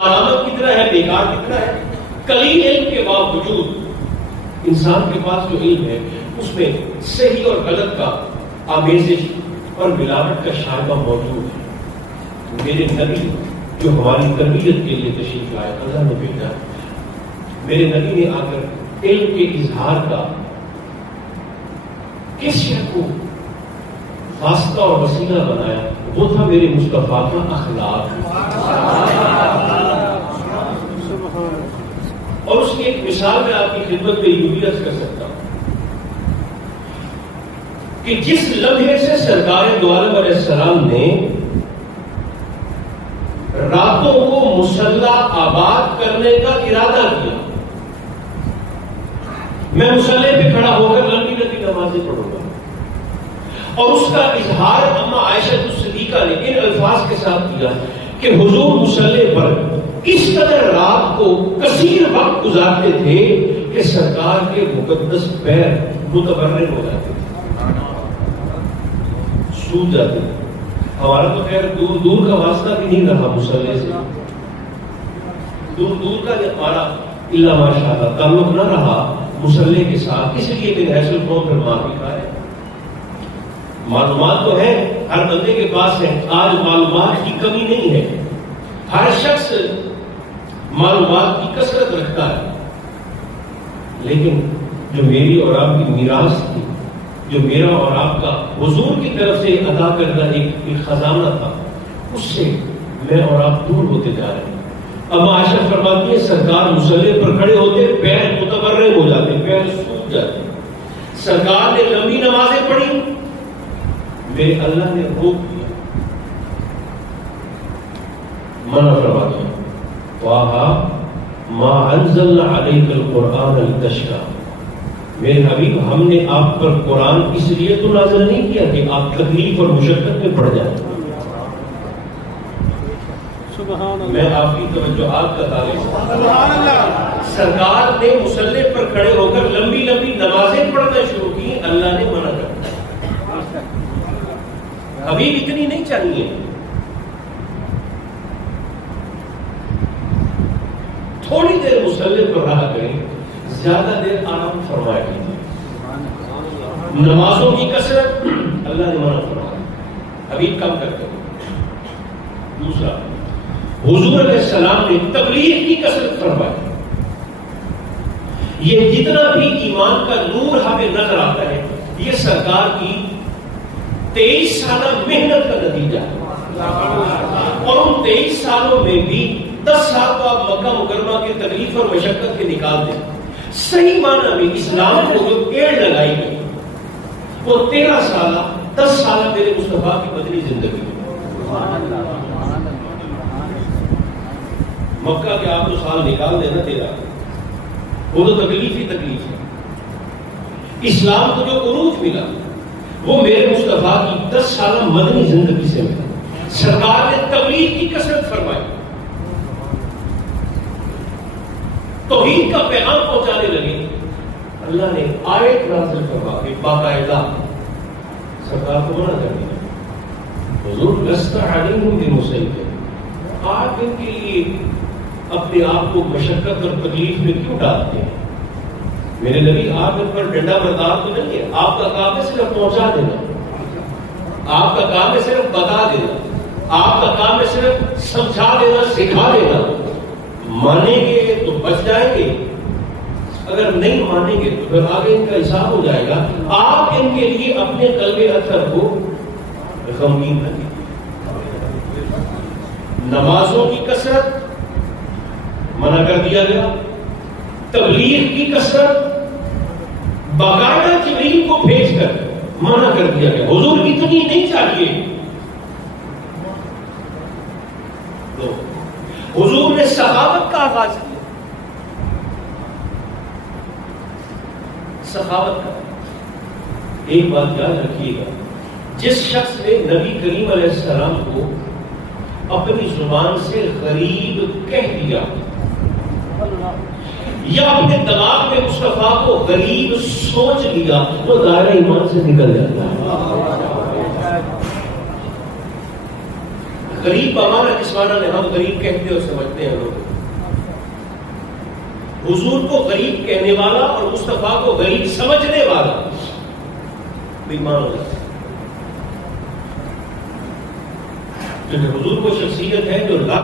علامت کتنا ہے، بیکار کتنا ہے. قلیل علم کے باوجود انسان کے پاس جو علم ہے اس میں صحیح اور غلط کا آمیزش اور ملاوٹ کا شائبہ موجود ہے. میرے نبی جو ہماری تربیت کے لیے تشریف لائے، اللہ نے بھیجا، میرے نبی نے آ کر علم کے اظہار کا کس شے کو واسطہ اور وسیلہ بنایا، وہ تھا میرے مصطفیٰ کا اخلاق. اور اس کی ایک مثال میں آپ کی خدمت میں یوں بھی عرض کر سکتا ہوں کہ جس لمحے سے سرکار دو عالم علیہ السلام نے راتوں کو مصلح آباد کرنے کا ارادہ کیا، میں مصلح پہ کھڑا ہو کر لمبی لمبی نمازیں پڑھوں گا، اور اس کا اظہار اما عائشہ صدیقہ نے ان الفاظ کے ساتھ کیا کہ حضور مصلح پر اس قدر رات کو کثیر وقت گزارتے تھے کہ سرکار کے مقدس پیر متبرر ہو جاتے تھے، سوج جاتے تھے. ہمارا تو خیر دور دور کا واسطہ بھی نہیں رہا مصلح سے، دور دور کا ہمارا اللہ ماشاء اللہ تعلق نہ رہا مصلح کے ساتھ، اس لیے کہ حیث القوم پر معافی کا ہے. معلومات تو ہے، ہر بندے کے پاس ہے، آج معلومات کی کمی نہیں ہے، ہر شخص معلومات کی کثرت رکھتا ہے، لیکن جو میری اور آپ کی میراث تھی، جو میرا اور آپ کا حضور کی طرف سے عطا کردہ ایک خزانہ تھا، اس سے میں اور آپ دور ہوتے جا رہے ہیں. اب عائشہ فرماتی ہے سرکار مصلح پر کھڑے ہوتے پیر متبرر ہو جاتے، پیر سوکھ جاتے. سرکار نے لمبی نمازیں پڑھی، میرے اللہ نے روک دیا، منع فرما دیا. ما انزلنا علیک القرآن لتشقی، میرے حبیب ہم نے آپ پر قرآن اس لیے تو نازل نہیں کیا کہ آپ تکلیف اور مشقت میں پڑ جائیں. میں آپ کی توجہات کا طالب ہوں. سرکار نے مصلح پر کھڑے ہو کر لمبی لمبی نمازیں پڑھنا شروع کی، اللہ نے منع کر دیا. حبیب اتنی نہیں چاہیے، تھوڑی دیر مصلح پر رہا کریں، زیادہ دیر آرام فرمایا کیجیے. نمازوں کی کثرت اللہ نے منع فرمایا، حبیب کم کرتے ہیں. دوسرا، حضور علیہ السلام نے تبلیغ کی کثرت فرمائی. یہ جتنا بھی ایمان کا نور ہمیں نظر آتا ہے، یہ سرکار کی 23 سالہ محنت کا نتیجہ ہے. اور ان 23 سالوں میں بھی 10 سال تو آپ مکہ مکرمہ کی تکلیف اور مشقت کے نکال دیں. صحیح معنی میں اسلام کو جو پیڑ لگائی گئی وہ 13 سالہ 10 سالہ میرے مصطفیٰ کی مدنی زندگی میں. مکہ کے آپ تو سال نکال دینا 13، وہ تو تکلیف ہی تکلیف ہے. اسلام کو جو عروج ملا وہ میرے مصطفیٰ کی 10 سالہ مدنی زندگی سے ملا. سرکار نے تبلیغ کی کثرت فرمائی، توحید کا پیغام پہنچانے لگے. اللہ نے آیت نازل فرما کے باقاعدہ سرکار کو منع کر دیا. حضور لست علیہم بمسیطر، آپ ان کے لیے اپنے آپ کو مشقت اور تکلیف میں کیوں ڈالتے ہیں؟ میرے نبی آپ ان پر ڈنڈا بردار تو نہیں ہے، آپ کا کام ہے صرف پہنچا دینا، آپ کا کام ہے صرف بتا دینا، آپ کا کام ہے صرف سمجھا دینا، سکھا دینا. مانیں گے تو بچ جائیں گے، اگر نہیں مانیں گے تو پھر آگے ان کا حساب ہو جائے گا. آپ ان کے لیے اپنے قلب اطہر کو غمگین نہ کیجیے. نمازوں کی کثرت منع کر دیا گیا، تبلیغ کی کثرت باقاعدہ جبریل کو بھیج کر منع کر دیا گیا. حضور اتنی نہیں چاہیے. دو، حضور نے سخاوت کا آغاز کیا. سخاوت کا ایک بات یاد رکھیے گا، جس شخص نے نبی کریم علیہ السلام کو اپنی زبان سے غریب کہہ دیا یا اپنے دماغ میں مصطفیٰ کو غریب سوچ لیا، وہ دائرہ ایمان سے نکل جاتا ہے. غریب بمانا کس معنی میں ہم غریب کہتے اور سمجھتے ہیں لوگ. حضور کو غریب کہنے والا اور مصطفیٰ کو غریب سمجھنے والا بیمار ہو جاتا ہے. کیونکہ حضور کو شخصیت ہے جو